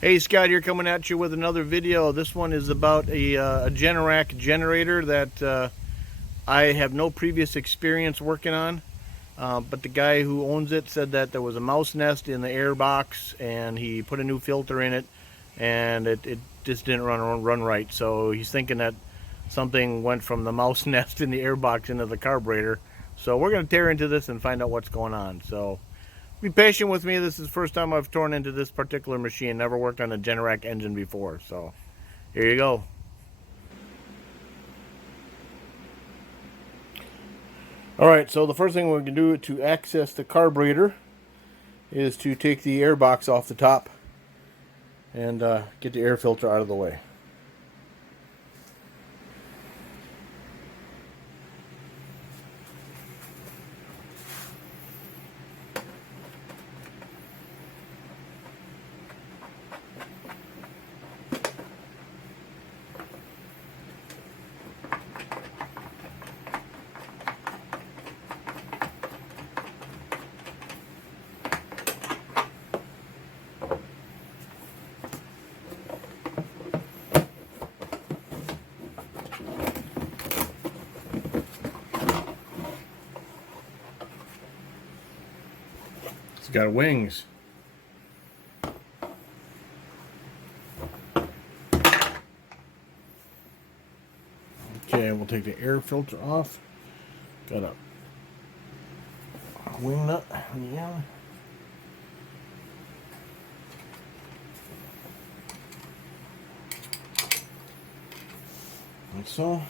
Hey, Scott here, coming at you with another video. This one is about a Generac generator that I have no previous experience working on, but the guy who owns it said that there was a mouse nest in the air box and he put a new filter in it and it just didn't run right. So he's thinking that something went from the mouse nest in the air box into the carburetor. So we're going to tear into this and find out what's going on. So be patient with me. This is the first time I've torn into this particular machine. Never worked on a Generac engine before. So here you go. Alright, so the first thing we can do to access the carburetor is to take the air box off the top and get the air filter out of the way. It's got wings. Okay, we'll take the air filter off. Got a wing nut. Yeah. Like so.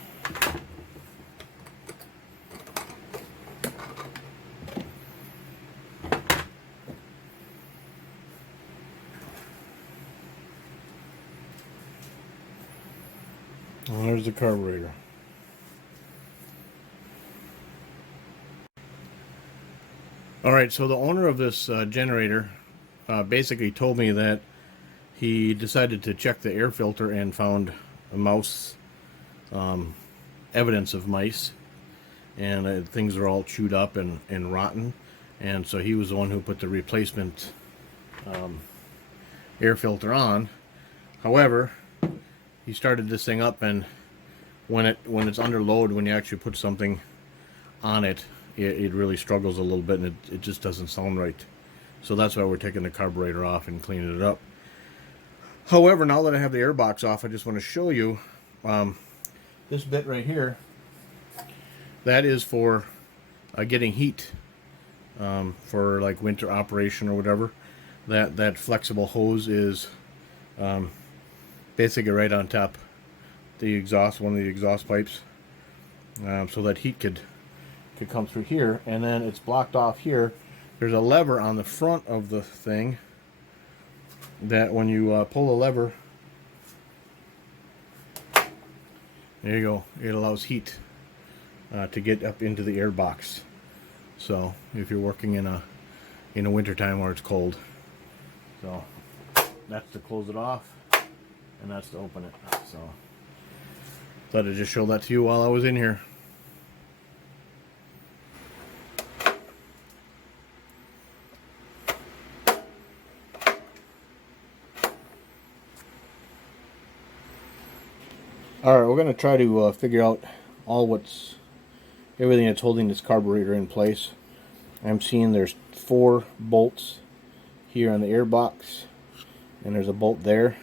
And there's the carburetor. Alright, so the owner of this generator basically told me that he decided to check the air filter and found a mouse, evidence of mice, and things are all chewed up and rotten, and so he was the one who put the replacement air filter on. However, he started this thing up, and when it's under load, when you actually put something on it, it really struggles a little bit, and it just doesn't sound right. So that's why we're taking the carburetor off and cleaning it up. However, now that I have the air box off, I just want to show you this bit right here. That is for getting heat for like winter operation or whatever. That flexible hose is basically right on top the exhaust, one of the exhaust pipes, so that heat could come through here, and then it's blocked off here. There's a lever on the front of the thing that when you pull the lever, there you go, it allows heat to get up into the air box. So if you're working in a winter time where it's cold, so that's to close it off, and that's to open it. So thought I'd just show that to you while I was in here. Alright, we're going to try to figure out everything that's holding this carburetor in place. I'm seeing there's 4 bolts here on the air box, and there's a bolt there.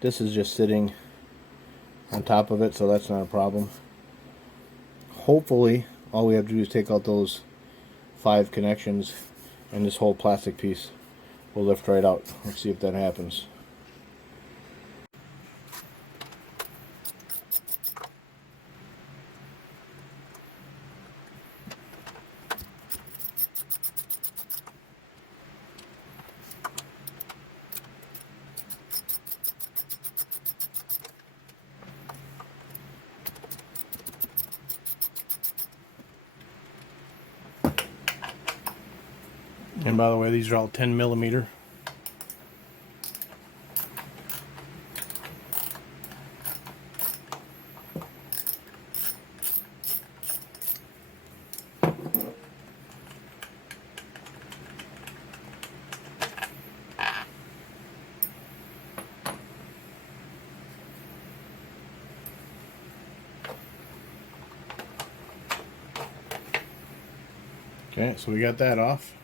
This is just sitting on top of it, so that's not a problem. Hopefully, all we have to do is take out those 5 connections, and this whole plastic piece will lift right out. Let's see if that happens. And by the way, these are all 10 millimeter. Okay, so we got that off.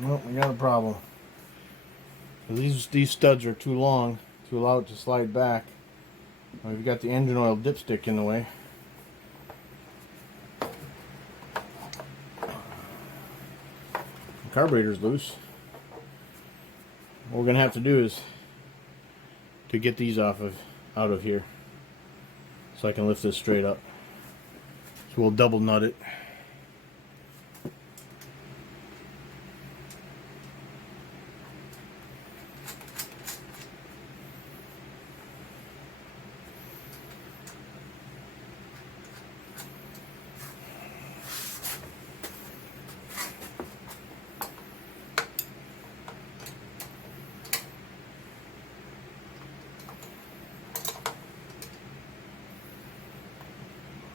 Well, we got a problem. These studs are too long to allow it to slide back. We've got the engine oil dipstick in the way. The carburetor's loose. What we're gonna have to do is to get these out of here, so I can lift this straight up. So we'll double nut it.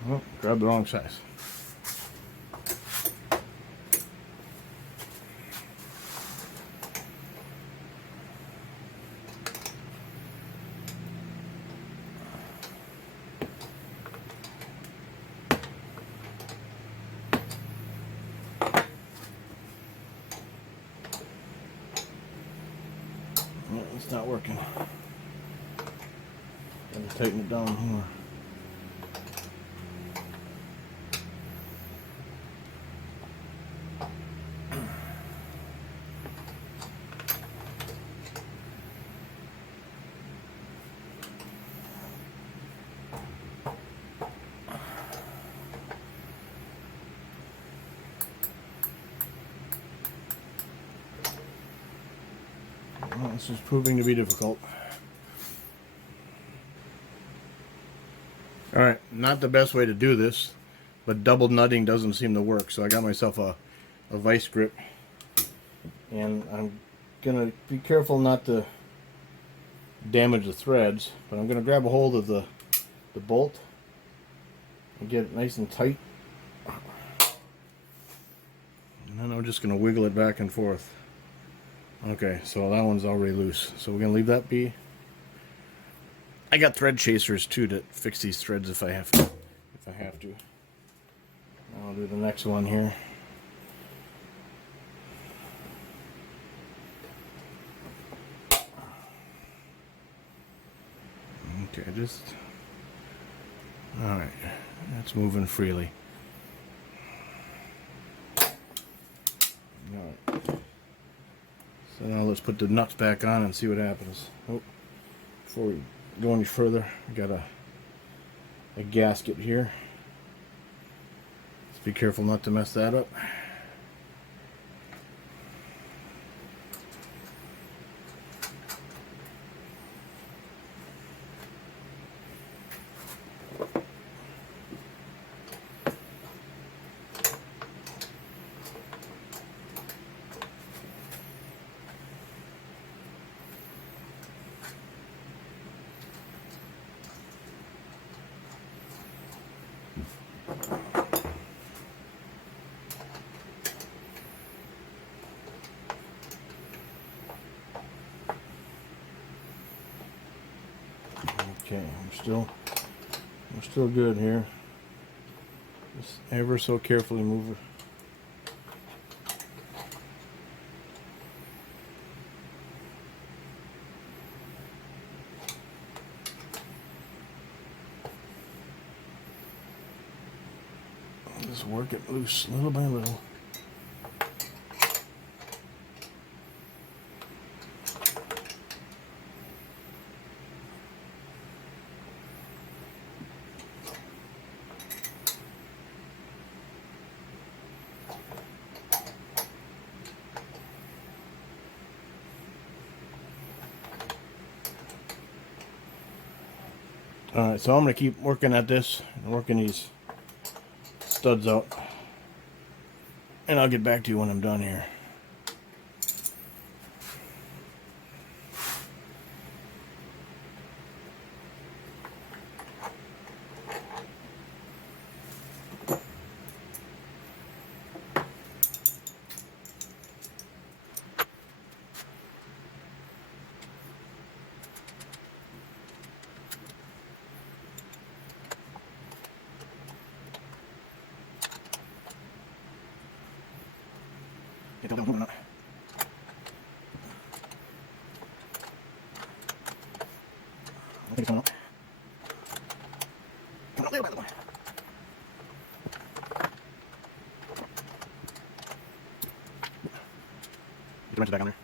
Oh, grabbed the wrong size. No, it's not working. Gotta tighten it down more. Well, this is proving to be difficult. Alright, not the best way to do this, but double nutting doesn't seem to work, so I got myself a vice grip, and I'm gonna be careful not to damage the threads, but I'm gonna grab a hold of the bolt and get it nice and tight, and then I'm just gonna wiggle it back and forth. Okay, so that one's already loose, so we're gonna leave that be. I got thread chasers too to fix these threads if I have to. I'll do the next one here. Okay, just all right. That's moving freely. All right. So now let's put the nuts back on and see what happens. Oh, before we go any further, I got a gasket here. Let's be careful not to mess that up. Okay, we're still good here. Just ever so carefully move it. Just work it loose little by little. Alright, so I'm going to keep working at this and working these studs out. And I'll get back to you when I'm done here. Get that one moving up. I think it's coming up. Coming up there, by the way. Get the wrenches back on there.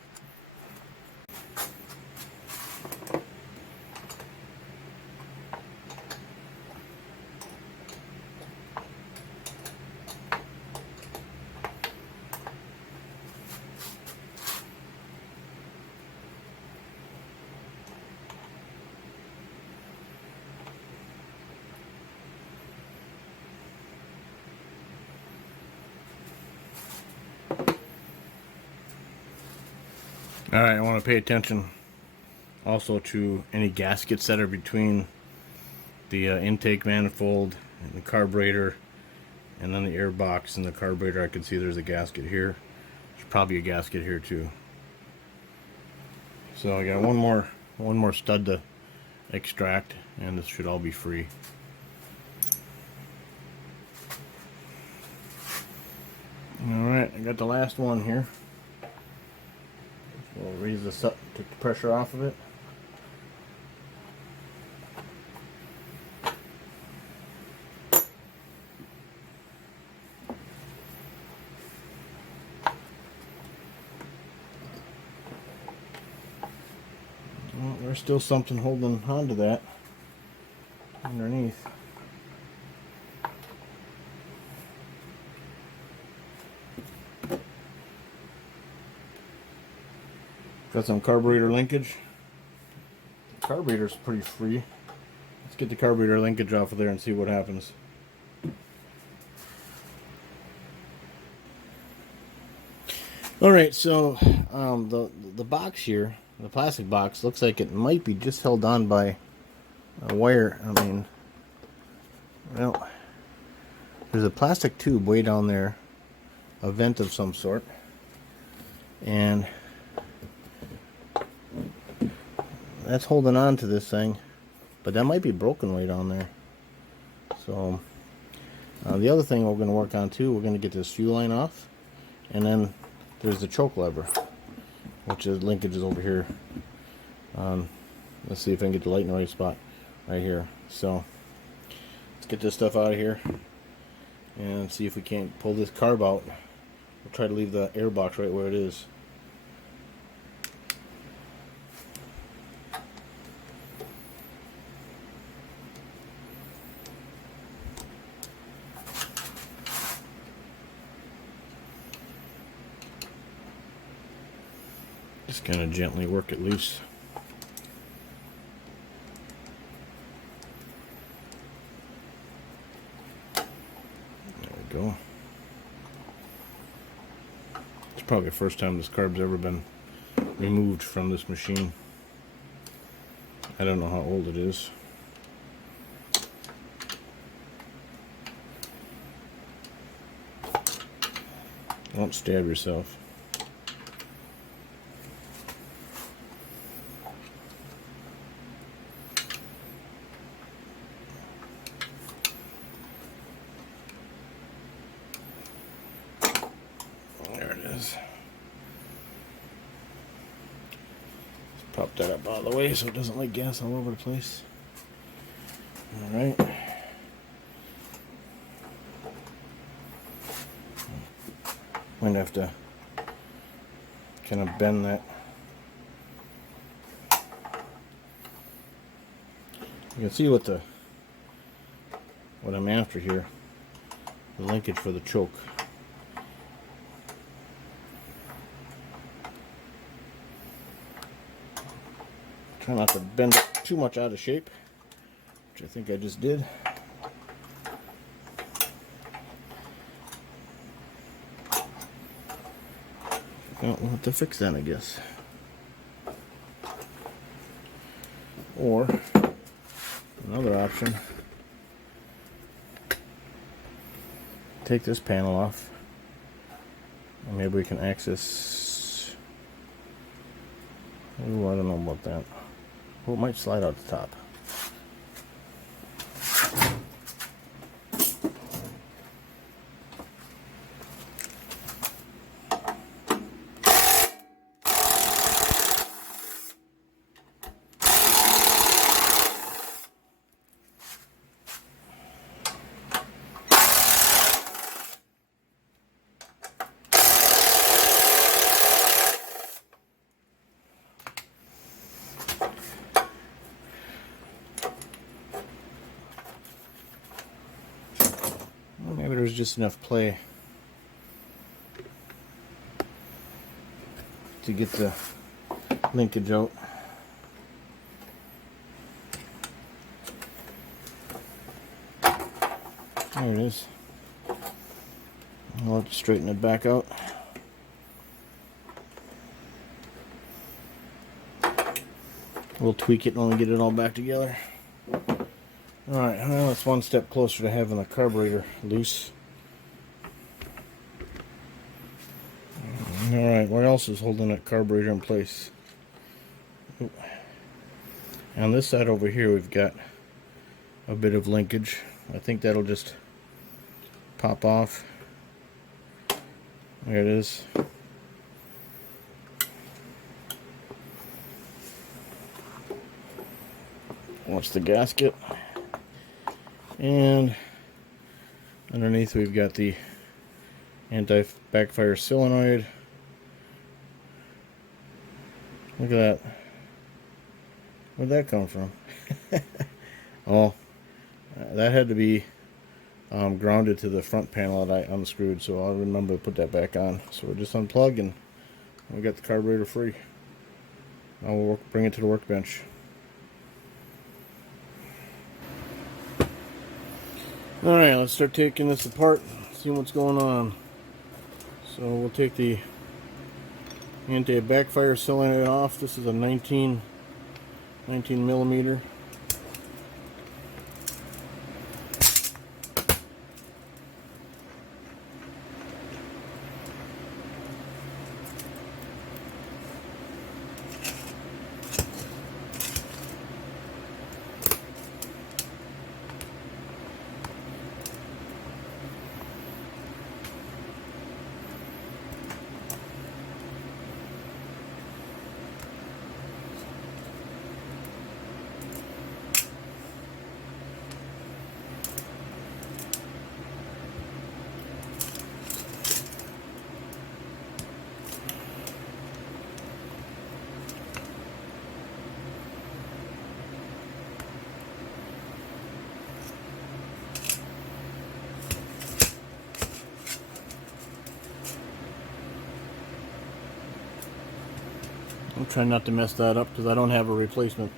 Alright, I want to pay attention also to any gaskets that are between the intake manifold and the carburetor and then the air box and the carburetor. I can see there's a gasket here. There's probably a gasket here too. So I got one more stud to extract, and this should all be free. Alright, I got the last one here. We'll raise this up, take the pressure off of it. Well, there's still something holding onto that underneath. Got some carburetor linkage. The carburetor's pretty free. Let's get the carburetor linkage off of there and see what happens. Alright, so the box here, the plastic box, looks like it might be just held on by a wire. I mean, well, there's a plastic tube way down there, a vent of some sort, and that's holding on to this thing, but that might be broken way down there. So the other thing we're going to work on too, we're going to get this fuel line off, and then there's the choke lever, which is linkage is over here. Let's see if I can get the light in the right spot right here. So let's get this stuff out of here and see if we can't pull this carb out. We'll try to leave the air box right where it is. Just kind of gently work it loose. There we go. It's probably the first time this carb's ever been removed from this machine. I don't know how old it is. Don't stab yourself. Pop that up out of the way so it doesn't like gas all over the place. Alright. Might have to kind of bend that. You can see what I'm after here. The linkage for the choke. Try not to bend it too much out of shape, which I think I just did. Well, we'll have to fix that, I guess. Or another option, take this panel off, and maybe we can access. Ooh, I don't know about that. Oh, it might slide out the top. there's just enough play to get the linkage out. There it is. I'll have to straighten it back out. We'll tweak it when we get it all back together. Alright, well, that's one step closer to having the carburetor loose. Alright, what else is holding that carburetor in place? Ooh. On this side over here we've got a bit of linkage. I think that'll just pop off. There it is. Watch the gasket. And underneath we've got the anti-backfire solenoid. Look at that. Where'd that come from? Oh, that had to be grounded to the front panel that I unscrewed, so I'll remember to put that back on. So we'll just unplug and we got the carburetor free. Now we'll bring it to the workbench. Alright, let's start taking this apart, see what's going on. So we'll take the anti-backfire solenoid off. This is a 19 millimeter. I'm trying not to mess that up because I don't have a replacement.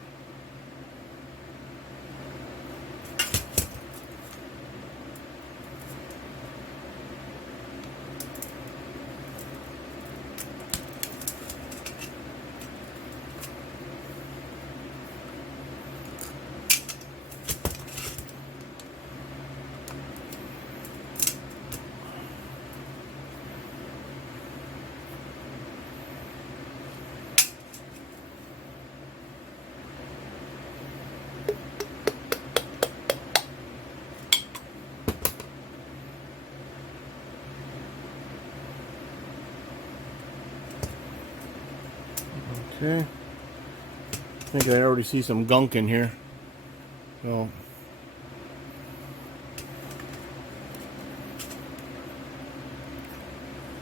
Okay, I think I already see some gunk in here, so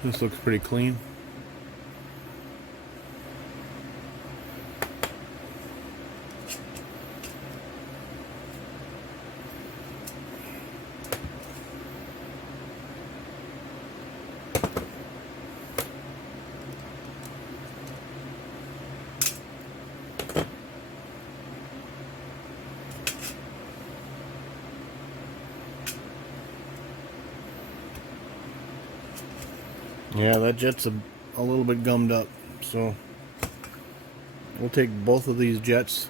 this looks pretty clean. Yeah, that jet's a little bit gummed up, so we'll take both of these jets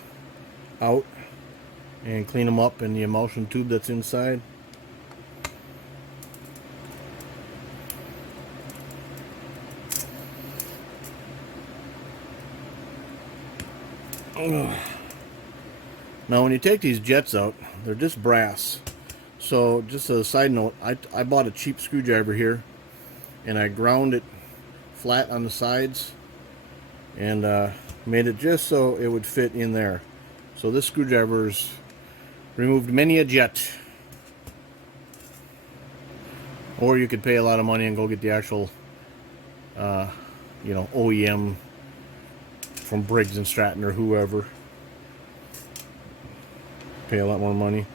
out and clean them up in the emulsion tube that's inside. Ugh. Now when you take these jets out, they're just brass. So just as a side note, I bought a cheap screwdriver here and I ground it flat on the sides and made it just so it would fit in there. So this screwdriver's removed many a jet. Or you could pay a lot of money and go get the actual you know, OEM from Briggs and Stratton or whoever. Pay a lot more money.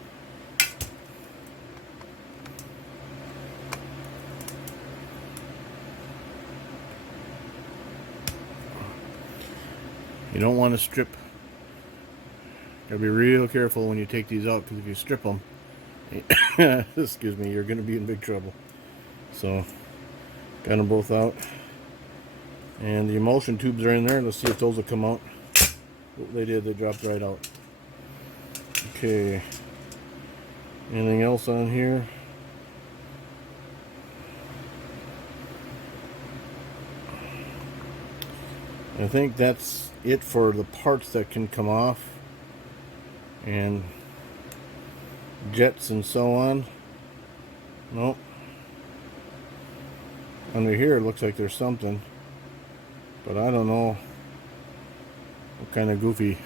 You don't want to strip. Gotta be real careful when you take these out, because if you strip them, excuse me, you're gonna be in big trouble. So, got them both out. And the emulsion tubes are in there. Let's see if those will come out. Oh, they did. They dropped right out. Okay. Anything else on here? I think that's it for the parts that can come off. And jets and so on. Nope. Under here it looks like there's something, but I don't know what kind of goofy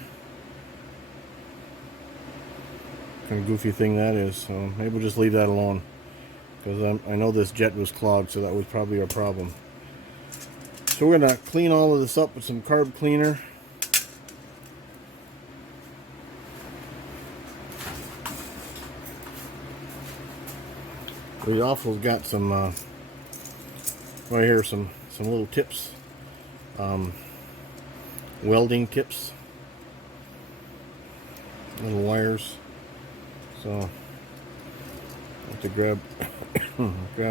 thing that is. So maybe we'll just leave that alone, because I know this jet was clogged, so that was probably our problem. So we're gonna clean all of this up with some carb cleaner. We also got some right here, some little tips, welding tips, little wires. So I have to grab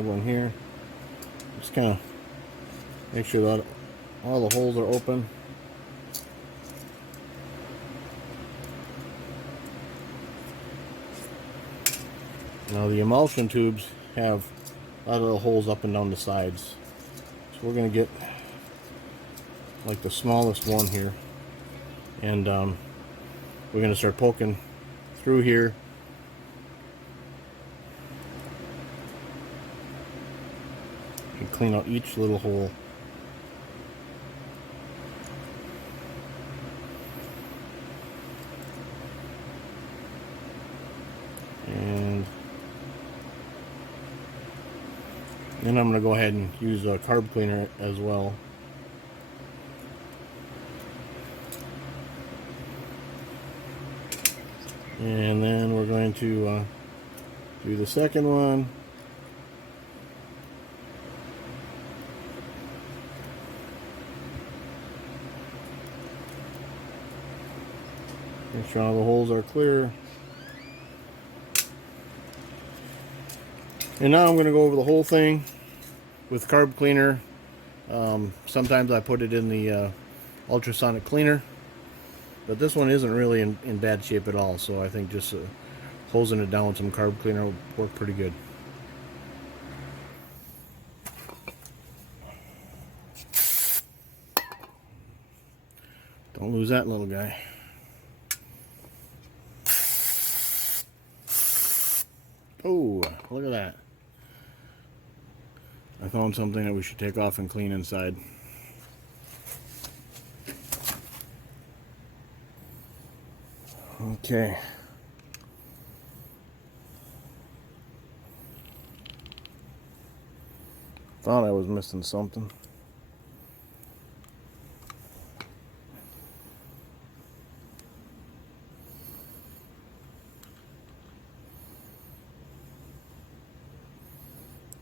one here. Just kind of make sure that all the holes are open. Now the emulsion tubes have a lot of little holes up and down the sides. So we're going to get like the smallest one here. And we're going to start poking through here. And clean out each little hole. And then I'm going to go ahead and use a carb cleaner as well. And then we're going to do the second one. Make sure all the holes are clear. And now I'm going to go over the whole thing with carb cleaner. Sometimes I put it in the ultrasonic cleaner, but this one isn't really in bad shape at all, so I think just hosing it down with some carb cleaner will work pretty good. Don't lose that little guy. Oh, look at that. I found something that we should take off and clean inside. Okay. Thought I was missing something.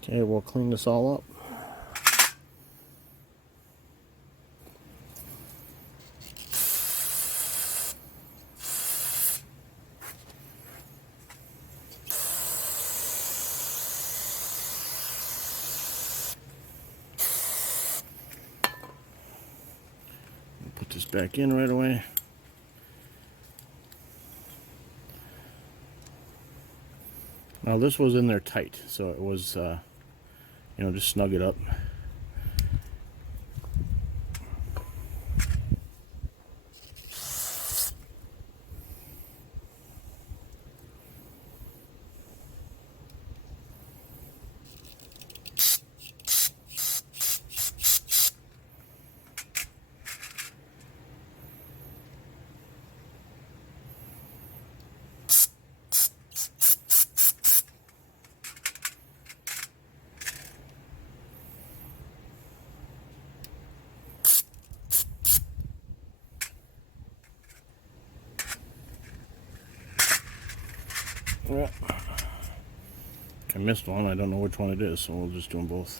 Okay, we'll clean this all up. Put this back in right away. Now this was in there tight, so it was, you know, just snug it up. Yeah. I missed one. I don't know which one it is, so we'll just do them both.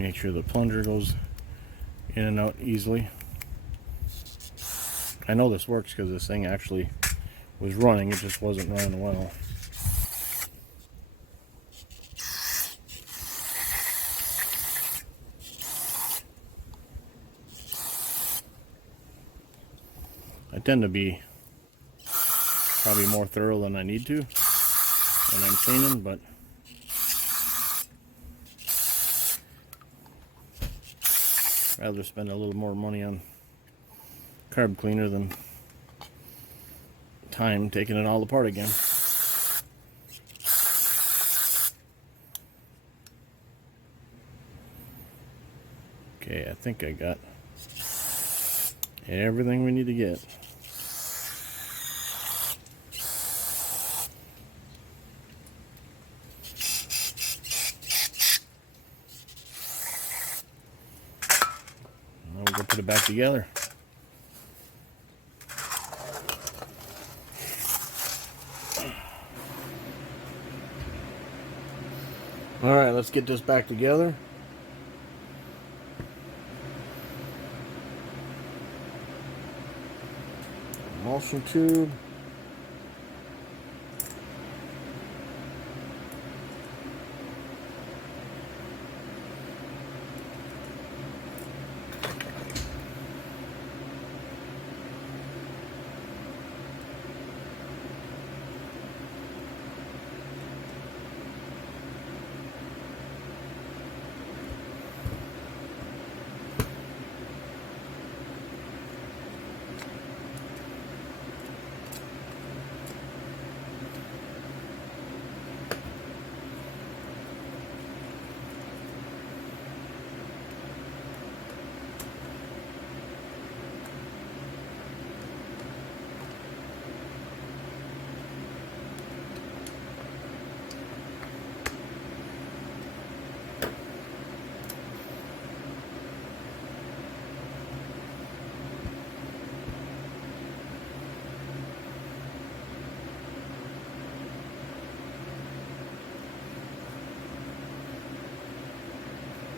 Make sure the plunger goes in and out easily. I know this works because this thing actually was running, it just wasn't running well. I tend to be probably more thorough than I need to when I'm cleaning, but rather spend a little more money on carb cleaner than time taking it all apart again. Okay, I think I got everything we need to get. Now we'll go put it back together. All right, let's get this back together. Emulsion tube.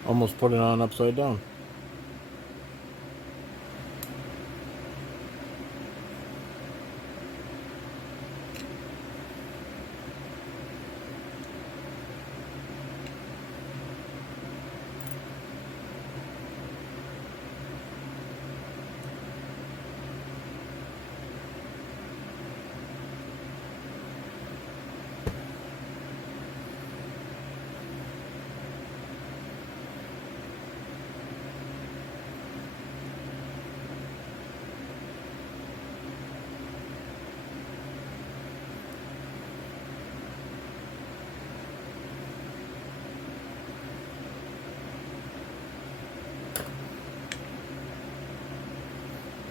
Almost put it on upside down.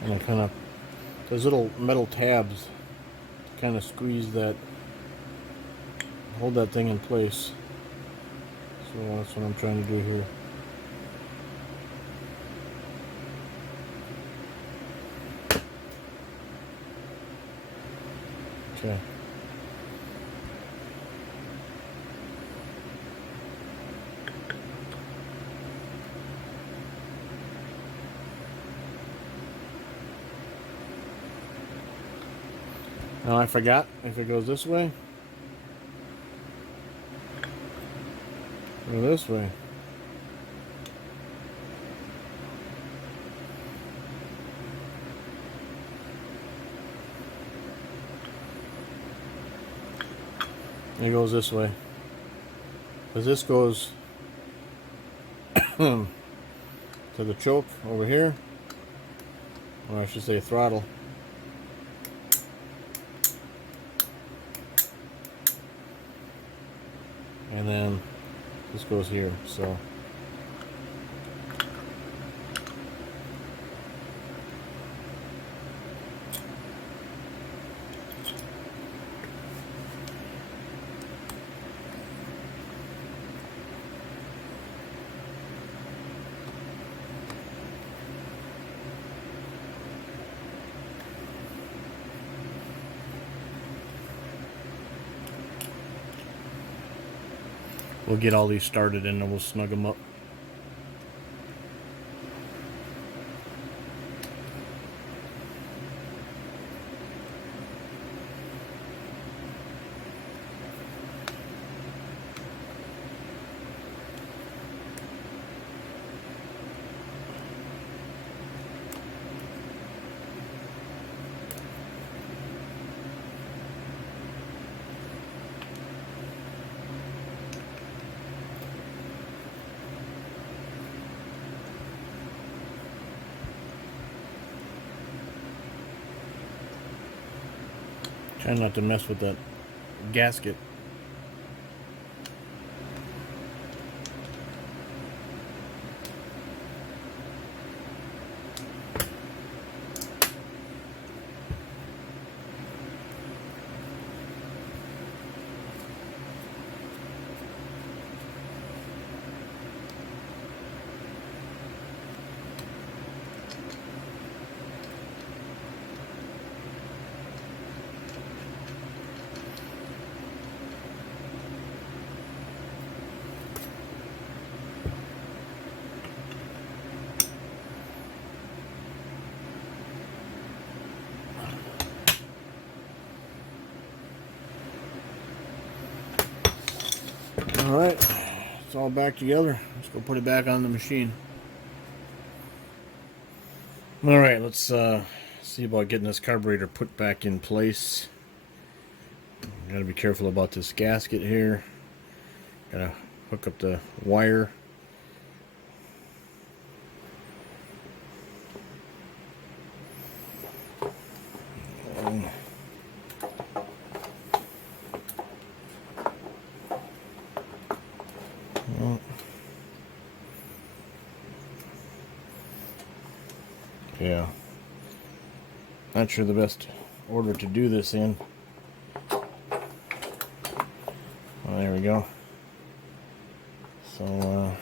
And I kind of, those little metal tabs kind of squeeze that, hold that thing in place. So that's what I'm trying to do here. Okay. Now I forgot if it goes this way or this way. It goes this way, because this goes to the choke over here, or I should say throttle. And then this goes here, so we'll get all these started and then we'll snug them up. Try not to mess with that gasket. Alright, it's all back together. Let's go put it back on the machine. Alright, let's see about getting this carburetor put back in place. Gotta be careful about this gasket here. Gotta hook up the wire. Yeah, not sure the best order to do this in. Well, there we go. So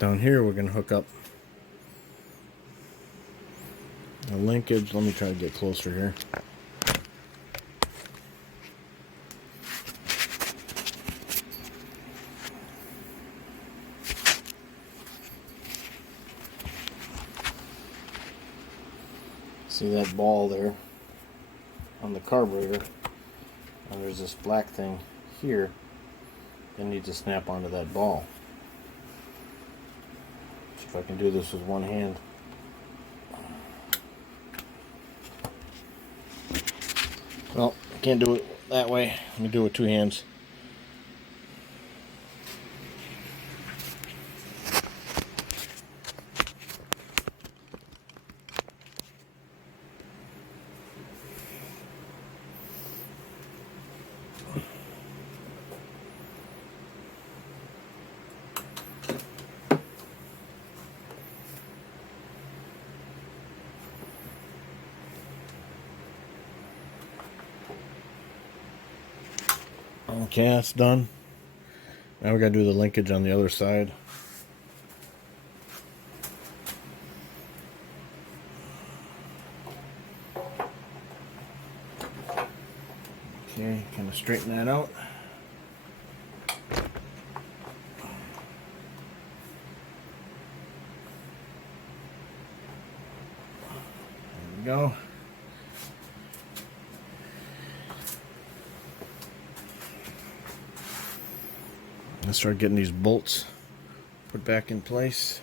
down here we're going to hook up a linkage. Let me try to get closer here. See that ball there on the carburetor, and there's this black thing here that needs to snap onto that ball. See if I can do this with one hand. Well, I can't do it that way. Let me do it with two hands. Okay, that's done. Now we gotta do the linkage on the other side. Okay, kind of straighten that out. There we go. Let's start getting these bolts put back in place.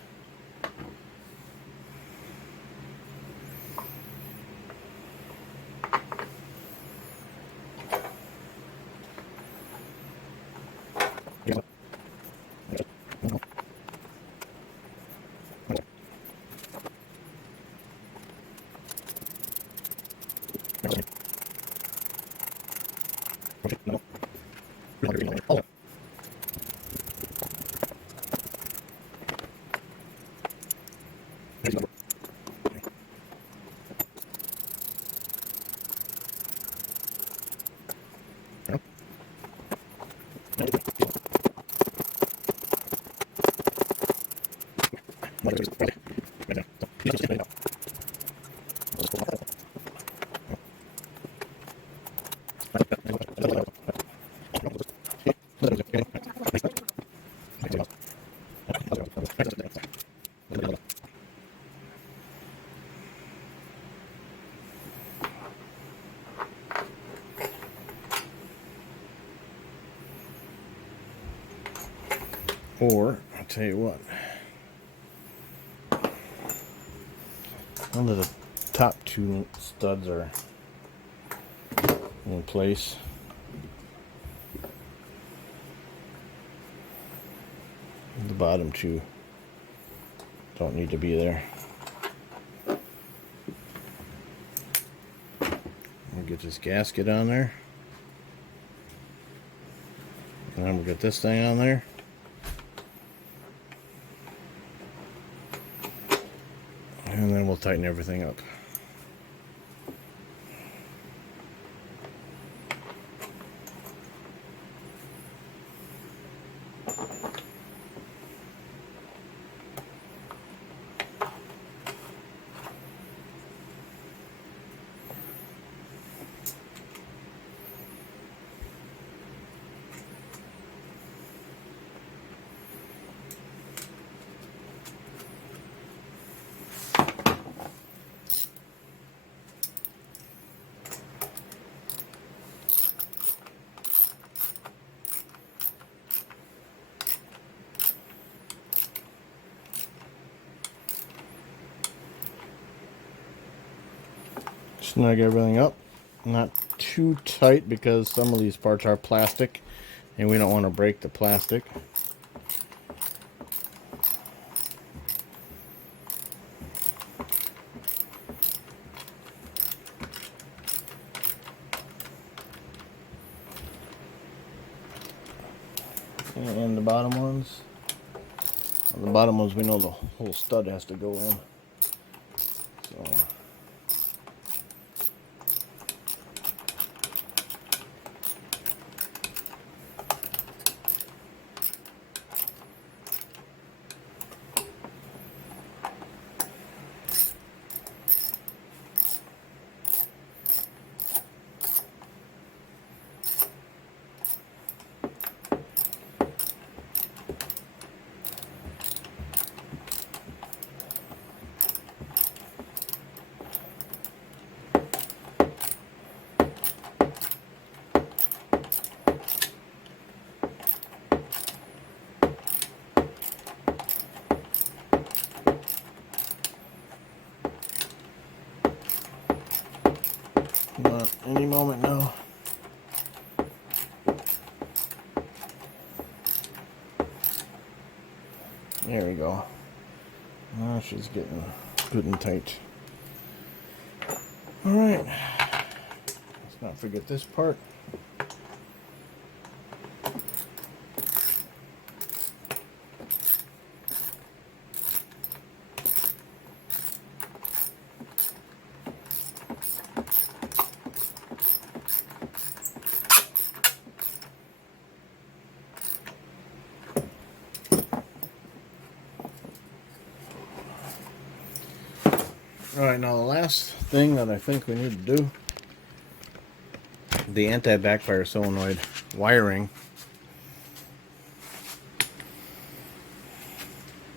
Or, I'll tell you what, one of the top two studs are in place. The bottom two don't need to be there. We'll get this gasket on there. And then we'll get this thing on there. And then we'll tighten everything up. Snug everything up, not too tight because some of these parts are plastic and we don't want to break the plastic. And the bottom ones, well, the bottom ones we know the whole stud has to go in. So any moment now. There we go. Now she's getting good and tight. Alright. Let's not forget this part. Alright, now the last thing that I think we need to do, the anti-backfire solenoid wiring.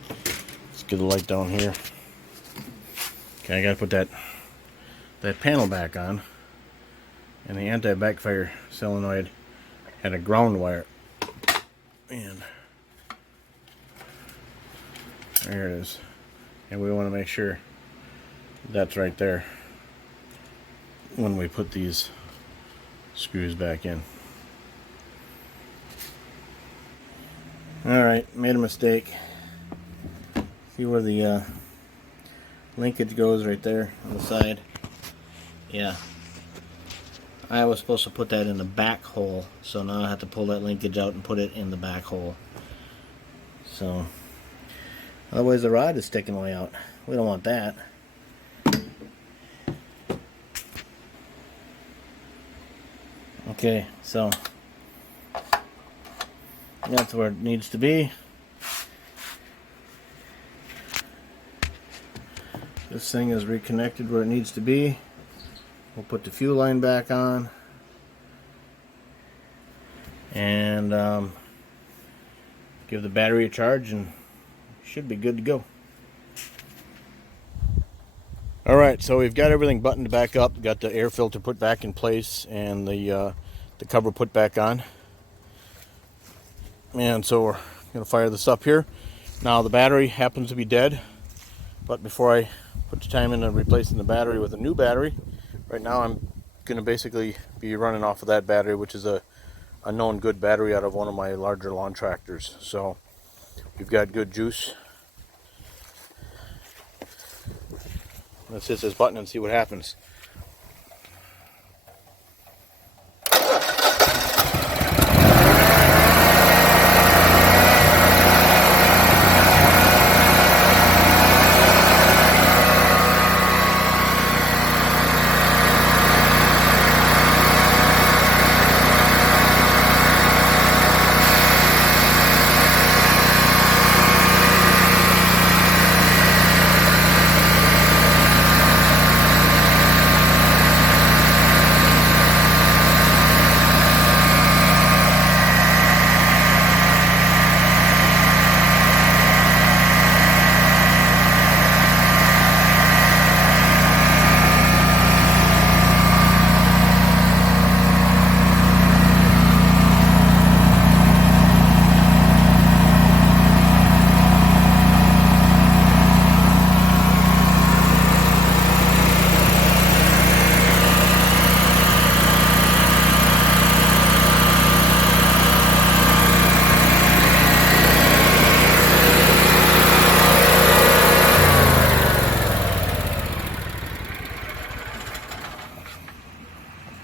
Let's get the light down here. Okay, I gotta put that panel back on. And the anti-backfire solenoid had a ground wire. And there it is. And we want to make sure that's right there when we put these screws back in. Alright, made a mistake. See where the linkage goes right there on the side? Yeah. I was supposed to put that in the back hole, so now I have to pull that linkage out and put it in the back hole. So, otherwise the rod is sticking way out. We don't want that. Okay, so that's where it needs to be. This thing is reconnected where it needs to be. We'll put the fuel line back on and give the battery a charge and should be good to go. Alright, so we've got everything buttoned back up, got the air filter put back in place and the cover put back on. And so we're going to fire this up here. Now the battery happens to be dead, but before I put the time into replacing the battery with a new battery, right now I'm going to basically be running off of that battery, which is a known good battery out of one of my larger lawn tractors. So we've got good juice. Let's hit this button and see what happens.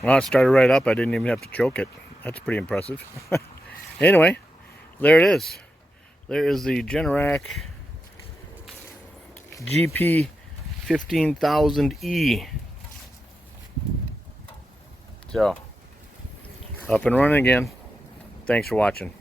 Well, it started right up. I didn't even have to choke it. That's pretty impressive. Anyway, there it is. There is the Generac GP150000E. So, up and running again. Thanks for watching.